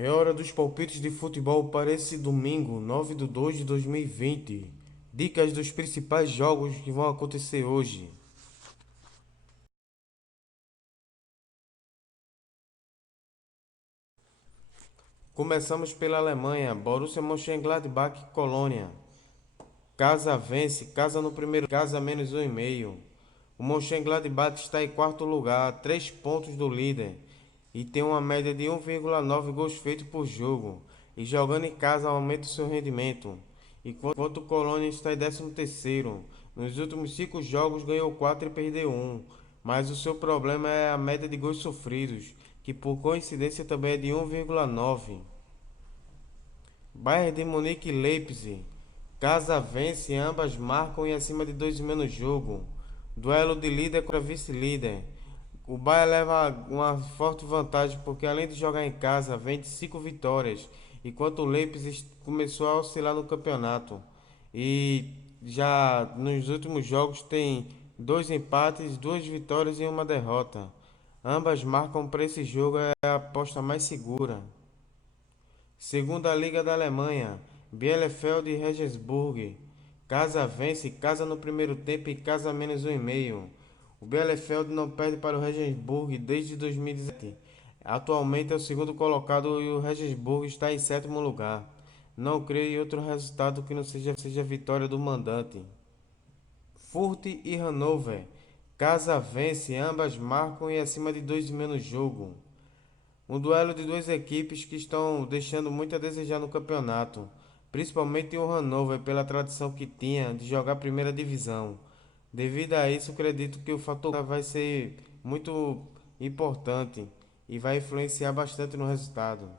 É hora dos palpites de futebol para esse domingo, 9/2/2020. Dicas dos principais jogos que vão acontecer hoje. Começamos pela Alemanha, Borussia Mönchengladbach e Colônia. Casa vence, casa no primeiro, casa menos 1,5. O Mönchengladbach está em quarto lugar, a 3 pontos do líder, e tem uma média de 1,9 gols feitos por jogo, e jogando em casa aumenta o seu rendimento. Enquanto o Colônia está em 13º, nos últimos 5 jogos ganhou 4 e perdeu 1, mas o seu problema é a média de gols sofridos, que por coincidência também é de 1,9. Bayern de Munique e Leipzig. Casa vence, ambas marcam e acima de 2 menos jogo. Duelo de líder contra vice-líder. O Bayern leva uma forte vantagem porque além de jogar em casa, vem de 5 vitórias, enquanto o Leipzig começou a oscilar no campeonato. E já nos últimos jogos tem 2 empates, 2 vitórias e uma derrota. Ambas marcam para esse jogo é a aposta mais segura. Segunda Liga da Alemanha, Bielefeld e Regensburg. Casa vence, casa no primeiro tempo e casa menos 1,5. O Bielefeld não perde para o Regensburg desde 2017. Atualmente é o segundo colocado e o Regensburg está em sétimo lugar. Não creio em outro resultado que não seja a vitória do mandante. Furt e Hannover. Casa vence, ambas marcam e acima de 2 menos jogo. Um duelo de duas equipes que estão deixando muito a desejar no campeonato, principalmente o Hannover pela tradição que tinha de jogar a primeira divisão. Devido a isso, acredito que o fator vai ser muito importante e vai influenciar bastante no resultado.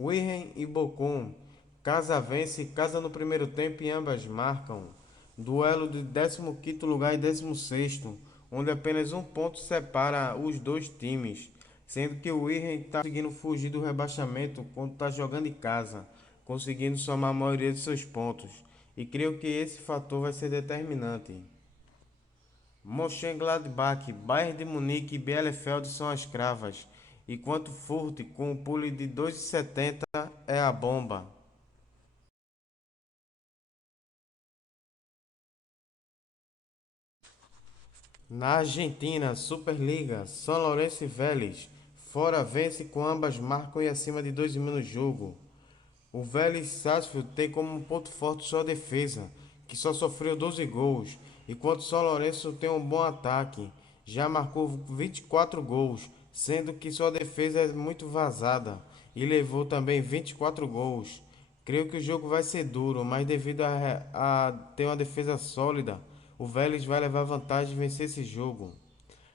Wirren e Bochum. Casa vence, casa no primeiro tempo e ambas marcam. Duelo de 15º lugar e 16º, onde apenas um ponto separa os dois times, sendo que o Wirren está conseguindo fugir do rebaixamento quando está jogando em casa, conseguindo somar a maioria de seus pontos. E creio que esse fator vai ser determinante. Mönchengladbach, Bayern de Munique e Bielefeld são as cravas, enquanto Furt, com um pulo de 2,70, é a bomba. Na Argentina, Superliga, São Lourenço e Vélez. Fora vence com ambas marcam e acima de 2 menos jogo. O Vélez Sarsfield tem como um ponto forte sua defesa, que só sofreu 12 gols, enquanto São Lourenço tem um bom ataque, já marcou 24 gols, sendo que sua defesa é muito vazada e levou também 24 gols. Creio que o jogo vai ser duro, mas devido a ter uma defesa sólida, o Vélez vai levar vantagem e vencer esse jogo.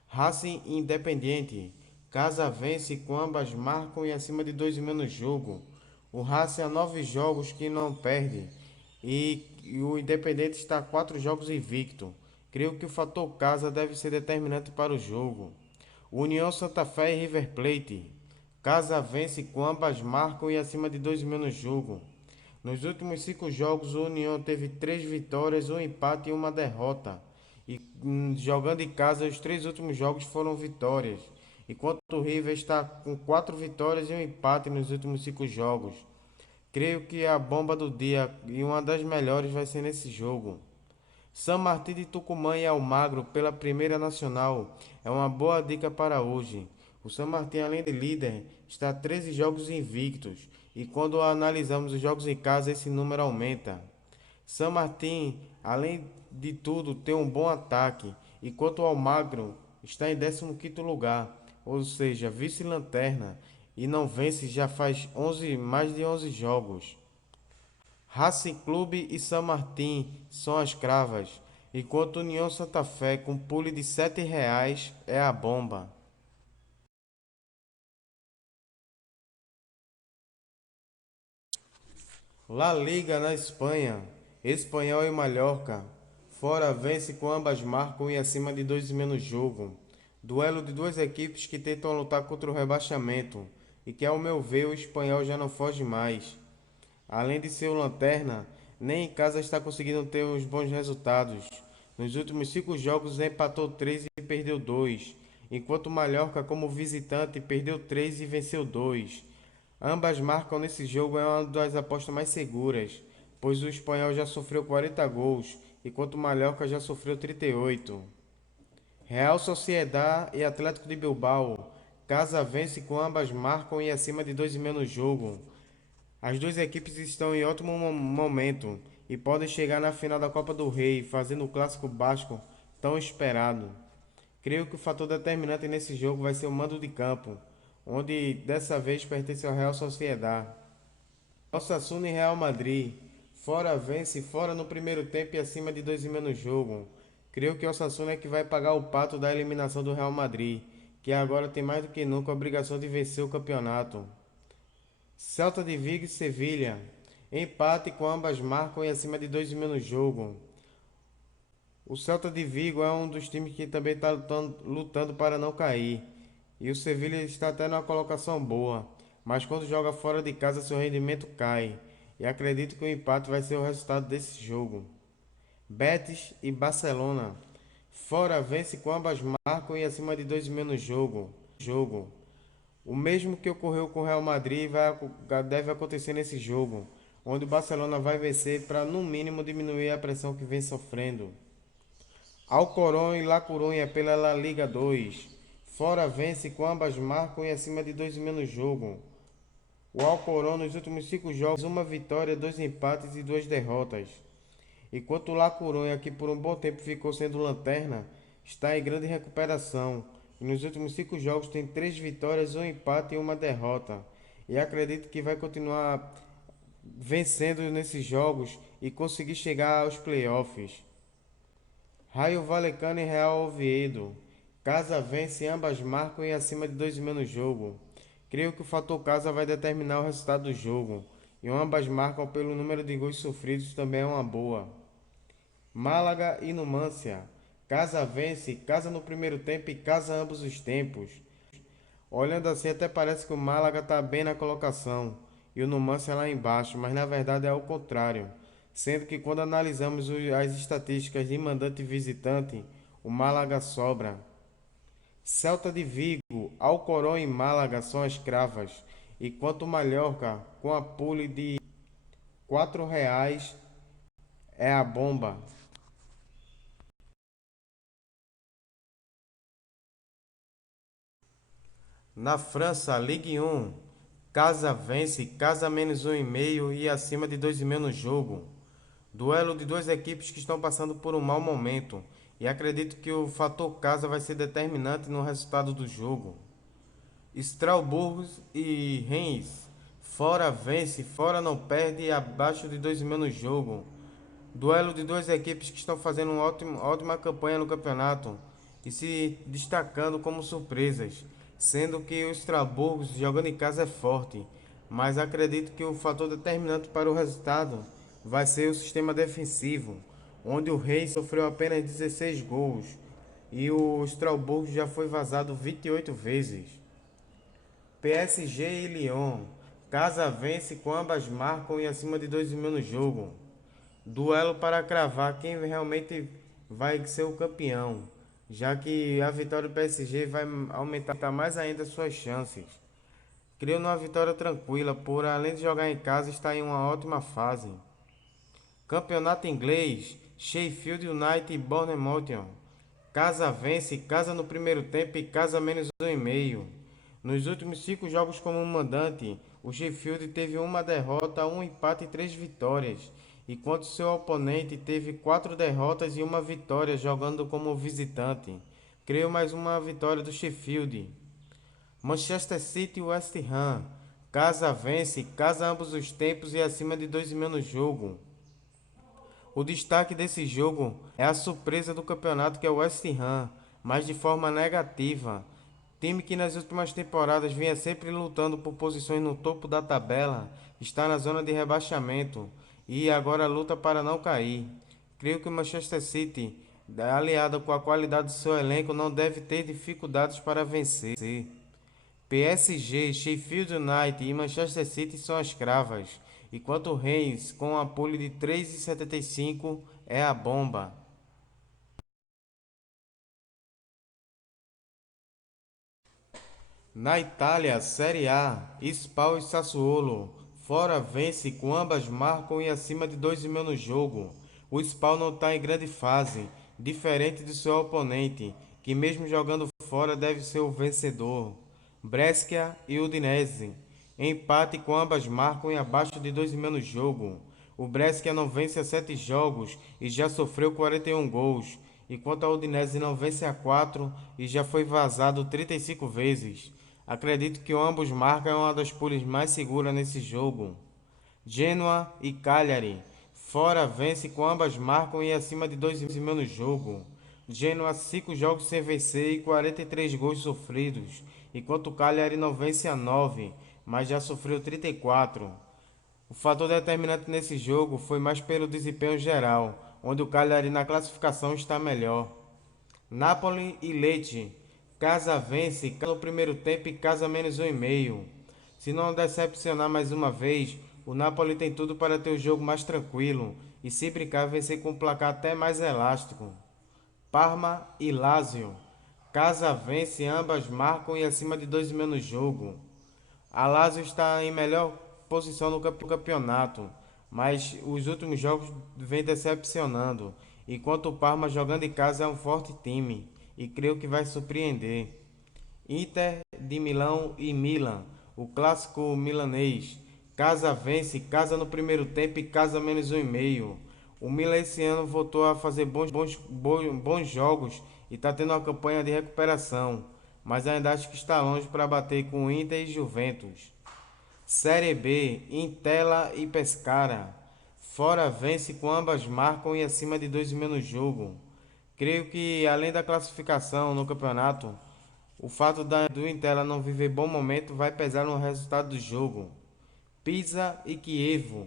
Racing Independiente. Casa vence com ambas marcam e acima de 2 menos jogo. O Racing há 9 jogos que não perde e o Independente está a 4 jogos invicto. Creio que o fator casa deve ser determinante para o jogo. União Santa Fé e River Plate. Casa vence com ambas marcam e acima de 2 menos jogo. Nos últimos 5 jogos, o União teve 3 vitórias, um empate e uma derrota. E jogando em casa, os 3 últimos jogos foram vitórias. Enquanto o River está com 4 vitórias e um empate nos últimos 5 jogos. Creio que a bomba do dia e uma das melhores vai ser nesse jogo. São Martin de Tucumã e Almagro pela Primeira Nacional é uma boa dica para hoje. O São Martin, além de líder, está a 13 jogos invictos e quando analisamos os jogos em casa, esse número aumenta. São Martin, além de tudo, tem um bom ataque, enquanto o Almagro está em 15º lugar, ou seja, vice-lanterna, e não vence já faz mais de 11 jogos. Racing Clube e São Martin são as cravas, enquanto União Santa Fé com pule de R$ 7 é a bomba. La Liga na Espanha, Espanhol e Mallorca. Fora vence com ambas marcam e acima de 2 menos jogo. Duelo de duas equipes que tentam lutar contra o rebaixamento e que, ao meu ver, o espanhol já não foge mais. Além de ser o lanterna, nem em casa está conseguindo ter os bons resultados. Nos últimos 5 jogos empatou 3 e perdeu 2, enquanto o Mallorca como visitante perdeu 3 e venceu 2. Ambas marcam nesse jogo é uma das apostas mais seguras, pois o espanhol já sofreu 40 gols, enquanto o Mallorca já sofreu 38. Real Sociedad e Atlético de Bilbao. Casa vence com ambas marcam e acima de 2,5 no jogo. As duas equipes estão em ótimo momento e podem chegar na final da Copa do Rei, fazendo o clássico basco tão esperado. Creio que o fator determinante nesse jogo vai ser o mando de campo, onde dessa vez pertence ao Real Sociedad. Osasuna e Real Madrid. Fora vence, fora no primeiro tempo e acima de 2,5 no jogo. Creio que o Osasuna é que vai pagar o pato da eliminação do Real Madrid, que agora tem mais do que nunca a obrigação de vencer o campeonato. Celta de Vigo e Sevilha. Empate com ambas marcam e acima de 2,5 no jogo. O Celta de Vigo é um dos times que também está lutando para não cair. E o Sevilha está até numa colocação boa, mas quando joga fora de casa seu rendimento cai. E acredito que o empate vai ser o resultado desse jogo. Betis e Barcelona. Fora vence com ambas marcam e acima de 2,5 no jogo. O mesmo que ocorreu com o Real Madrid deve acontecer nesse jogo, onde o Barcelona vai vencer para no mínimo diminuir a pressão que vem sofrendo. Alcorcón e La Coruña pela La Liga 2. Fora vence com ambas marcam e acima de 2,5 no jogo. O Alcorcón nos últimos 5 jogos, uma vitória, 2 empates e 2 derrotas. Enquanto o La Coruña, que por um bom tempo ficou sendo lanterna, está em grande recuperação. E nos últimos 5 jogos tem 3 vitórias, um empate e uma derrota. E acredito que vai continuar vencendo nesses jogos e conseguir chegar aos playoffs. Raio Vallecano e Real Oviedo. Casa vence, ambas marcam e acima de 2,5 no jogo. Creio que o fator casa vai determinar o resultado do jogo. E ambas marcam pelo número de gols sofridos também é uma boa. Málaga e Numancia. Casa vence, casa no primeiro tempo e casa ambos os tempos. Olhando assim até parece que o Málaga está bem na colocação e o Numancia lá embaixo, mas na verdade é o contrário. Sendo que quando analisamos as estatísticas de mandante e visitante, o Málaga sobra. Celta de Vigo, Alcorcón e Málaga são as cravas, enquanto o Mallorca, com a pule de R$ 4, é a bomba. Na França, Ligue 1, casa vence, casa menos 1,5 e acima de 2,5 no jogo. Duelo de duas equipes que estão passando por um mau momento e acredito que o fator casa vai ser determinante no resultado do jogo. Strasbourg e Reims. Fora vence, fora não perde e abaixo de 2,5 no jogo. Duelo de duas equipes que estão fazendo uma ótima campanha no campeonato e se destacando como surpresas, sendo que o Strasbourg jogando em casa é forte, mas acredito que o fator determinante para o resultado vai ser o sistema defensivo, onde o Reims sofreu apenas 16 gols e o Strasbourg já foi vazado 28 vezes. PSG e Lyon. Casa vence com ambas marcam e acima de 2,5 no jogo. Duelo para cravar quem realmente vai ser o campeão, já que a vitória do PSG vai aumentar mais ainda suas chances. Creio numa vitória tranquila, por além de jogar em casa, está em uma ótima fase. Campeonato inglês, Sheffield United e Bournemouth. Casa vence, casa no primeiro tempo e casa menos 1,5. Nos últimos 5 jogos como mandante, o Sheffield teve uma derrota, um empate e 3 vitórias, enquanto seu oponente teve 4 derrotas e uma vitória jogando como visitante. Creio mais uma vitória do Sheffield. Manchester City e West Ham. Casa vence, casa ambos os tempos e acima de 2,5 no jogo. O destaque desse jogo é a surpresa do campeonato que é o West Ham, mas de forma negativa. Time que nas últimas temporadas vinha sempre lutando por posições no topo da tabela, está na zona de rebaixamento e agora luta para não cair. Creio que o Manchester City, aliado com a qualidade do seu elenco, não deve ter dificuldades para vencer. PSG, Sheffield United e Manchester City são as cravas, enquanto o Reims, com a pole de 3,75, é a bomba. Na Itália, Série A, Spal e Sassuolo. Fora vence com ambas marcam e acima de 2,5 no jogo. O Spal não está em grande fase, diferente de seu oponente, que mesmo jogando fora deve ser o vencedor. Brescia e Udinese. Empate com ambas marcam e abaixo de 2,5 no jogo. O Brescia não vence há 7 jogos e já sofreu 41 gols, enquanto a Udinese não vence há 4 e já foi vazado 35 vezes. Acredito que ambos marcam é uma das pools mais seguras nesse jogo. Genoa e Cagliari. Fora vence com ambas marcam e acima de 2,5 no jogo. Genoa 5 jogos sem vencer e 43 gols sofridos, enquanto o Cagliari não vence há 9, mas já sofreu 34. O fator determinante nesse jogo foi mais pelo desempenho geral, onde o Cagliari na classificação está melhor. Napoli e Lecce. Casa vence, casa no primeiro tempo e casa menos 1,5. Se não decepcionar mais uma vez, o Napoli tem tudo para ter o jogo mais tranquilo e se brincar vencer com um placar até mais elástico. Parma e Lazio. Casa vence, ambas marcam e acima de 2,5 no jogo. A Lazio está em melhor posição no campeonato, mas os últimos jogos vem decepcionando, enquanto o Parma jogando em casa é um forte time e creio que vai surpreender. Inter de Milão e Milan, o clássico milanês. Casa vence, casa no primeiro tempo e casa menos 1,5. O Milan esse ano voltou a fazer bons jogos e está tendo uma campanha de recuperação, mas ainda acho que está longe para bater com Inter e Juventus. Série B, Intela e Pescara. Fora vence com ambas marcam e acima de 2,5 no jogo. Creio que além da classificação no campeonato, o fato do Intela não viver bom momento vai pesar no resultado do jogo. Pisa e Chievo.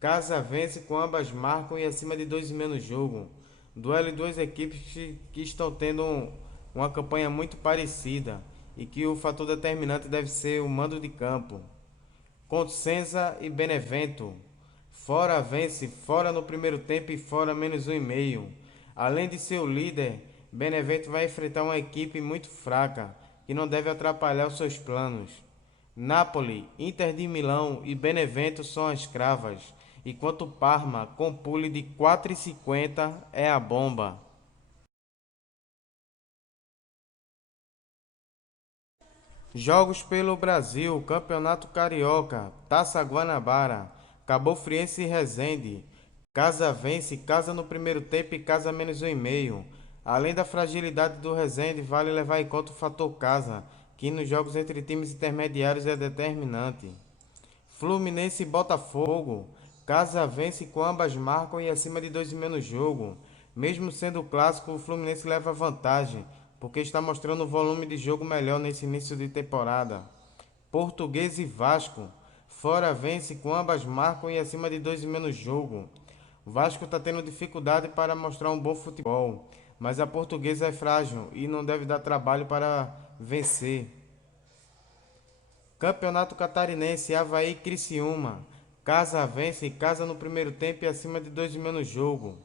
Casa vence com ambas marcam e acima de 2,5 no jogo. Duelo de duas equipes que estão tendo uma campanha muito parecida e que o fator determinante deve ser o mando de campo. Cosenza e Benevento. Fora vence, fora no primeiro tempo e fora menos 1,5. Além de ser o líder, Benevento vai enfrentar uma equipe muito fraca, que não deve atrapalhar os seus planos. Napoli, Inter de Milão e Benevento são as cravas, enquanto Parma, com pule de 4,50, é a bomba. Jogos pelo Brasil, Campeonato Carioca, Taça Guanabara, Cabo Friense e Resende. Casa vence, casa no primeiro tempo e casa menos 1,5. Além da fragilidade do Resende, vale levar em conta o fator casa, que nos jogos entre times intermediários é determinante. Fluminense e Botafogo. Casa vence com ambas marcam e acima de 2,5 no jogo. Mesmo sendo clássico, o Fluminense leva vantagem, porque está mostrando um volume de jogo melhor nesse início de temporada. Português e Vasco. Fora vence com ambas marcam e acima de 2,5 no jogo. O Vasco está tendo dificuldade para mostrar um bom futebol, mas a Portuguesa é frágil e não deve dar trabalho para vencer. Campeonato Catarinense, Avaí e Criciúma. Casa vence, casa no primeiro tempo e acima de 2,5 no jogo.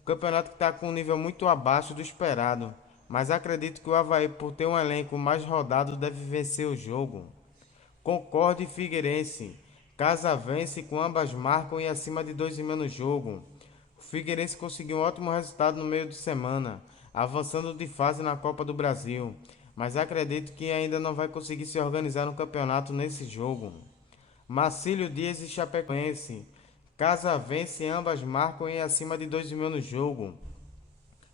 O campeonato que está com um nível muito abaixo do esperado, mas acredito que o Avaí, por ter um elenco mais rodado, deve vencer o jogo. Concorde e Figueirense. Casa vence com ambas marcam e acima de 2,5 no jogo. O Figueirense conseguiu um ótimo resultado no meio de semana, avançando de fase na Copa do Brasil, mas acredito que ainda não vai conseguir se organizar no campeonato nesse jogo. Marcílio Dias e Chapecoense. Casa vence, ambas marcam e acima de 2,5 no jogo.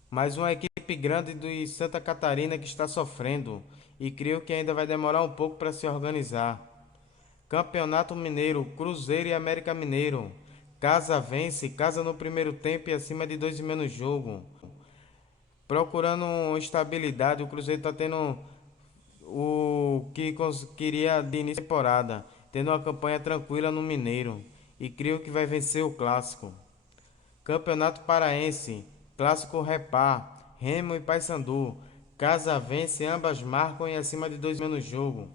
Mais uma equipe grande de Santa Catarina que está sofrendo e creio que ainda vai demorar um pouco para se organizar. Campeonato Mineiro, Cruzeiro e América Mineiro. Casa vence, casa no primeiro tempo e acima de 2,5 no jogo. Procurando estabilidade, o Cruzeiro está tendo o que queria de início de temporada, tendo uma campanha tranquila no Mineiro e creio que vai vencer o clássico. Campeonato Paraense, clássico Repá, Remo e Paysandu. Casa vence, ambas marcam e acima de 2,5 no jogo.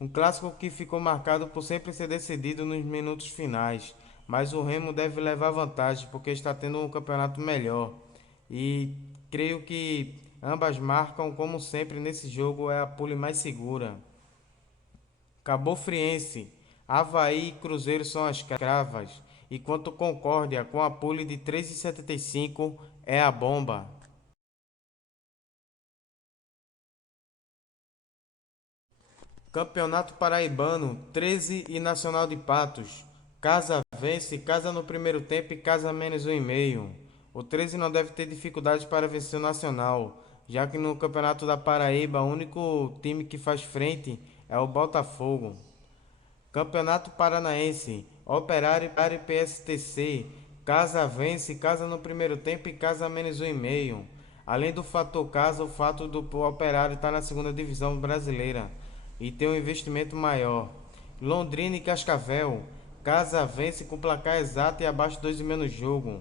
Um clássico que ficou marcado por sempre ser decidido nos minutos finais, mas o Remo deve levar vantagem porque está tendo um campeonato melhor. E creio que ambas marcam, como sempre nesse jogo, é a pole mais segura. Cabofriense, Avaí e Cruzeiro são as cravas, enquanto Concórdia, com a pole de 3,75, é a bomba. Campeonato Paraibano, 13 e Nacional de Patos. Casa vence, casa no primeiro tempo e casa menos 1,5. O 13 não deve ter dificuldades para vencer o Nacional, já que no Campeonato da Paraíba o único time que faz frente é o Botafogo. Campeonato Paranaense, Operário e PSTC. Casa vence, casa no primeiro tempo e casa menos 1,5. Além do fator casa, o fato do Operário estar na segunda divisão brasileira e ter um investimento maior. Londrina e Cascavel. Casa vence com placar exato e abaixo de 2,5 no jogo.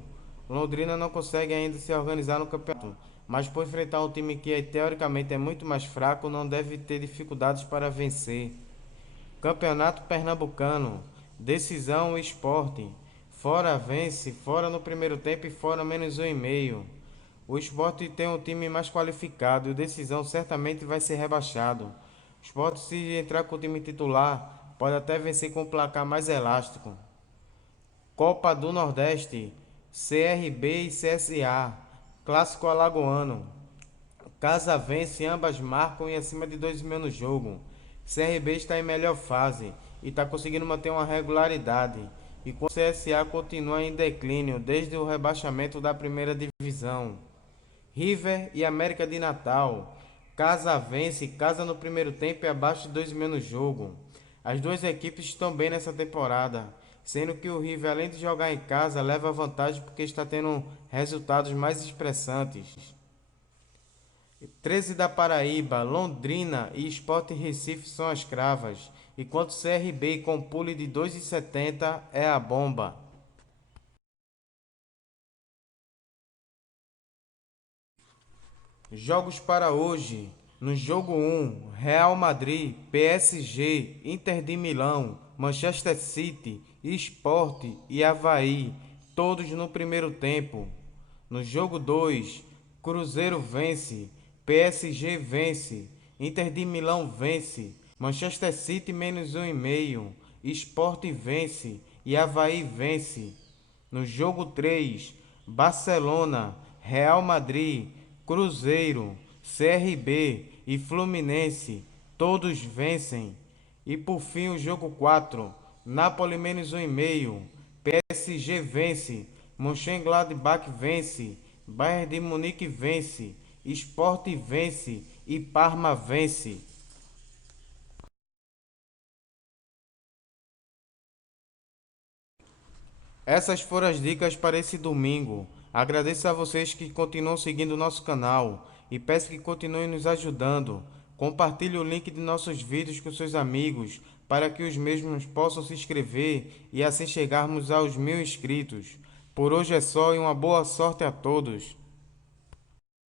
Londrina não consegue ainda se organizar no campeonato, mas por enfrentar um time que teoricamente é muito mais fraco, não deve ter dificuldades para vencer. Campeonato Pernambucano, decisão Sport. Fora vence, fora no primeiro tempo e fora menos 1,5. O Sport tem um time mais qualificado e o decisão certamente vai ser rebaixado. O Sport, se entrar com o time titular, pode até vencer com um placar mais elástico. Copa do Nordeste, CRB e CSA. Clássico alagoano. Casa vence, ambas marcam e acima de 2,5 no jogo. CRB está em melhor fase e está conseguindo manter uma regularidade, enquanto o CSA continua em declínio desde o rebaixamento da primeira divisão. River e América de Natal. Casa vence, casa no primeiro tempo e abaixo de 2,5 no jogo. As duas equipes estão bem nessa temporada, sendo que o River, além de jogar em casa, leva vantagem porque está tendo resultados mais expressantes. 13 da Paraíba, Londrina e Sport Recife são as cravas, enquanto CRB com pule de 2,70 é a bomba. Jogos para hoje. No jogo 1, Real Madrid, PSG, Inter de Milão, Manchester City, Sport e Avaí, todos no primeiro tempo. No jogo 2, Cruzeiro vence, PSG vence, Inter de Milão vence, Manchester City menos 1,5, Sport vence e Avaí vence. No jogo 3, Barcelona, Real Madrid, Cruzeiro, CRB e Fluminense, todos vencem. E por fim o jogo 4, Napoli menos 1,5, PSG vence, Mönchengladbach vence, Bayern de Munique vence, Sport vence e Parma vence. Essas foram as dicas para esse domingo. Agradeço a vocês que continuam seguindo o nosso canal e peço que continuem nos ajudando. Compartilhe o link de nossos vídeos com seus amigos para que os mesmos possam se inscrever e assim chegarmos aos 1.000 inscritos. Por hoje é só e uma boa sorte a todos.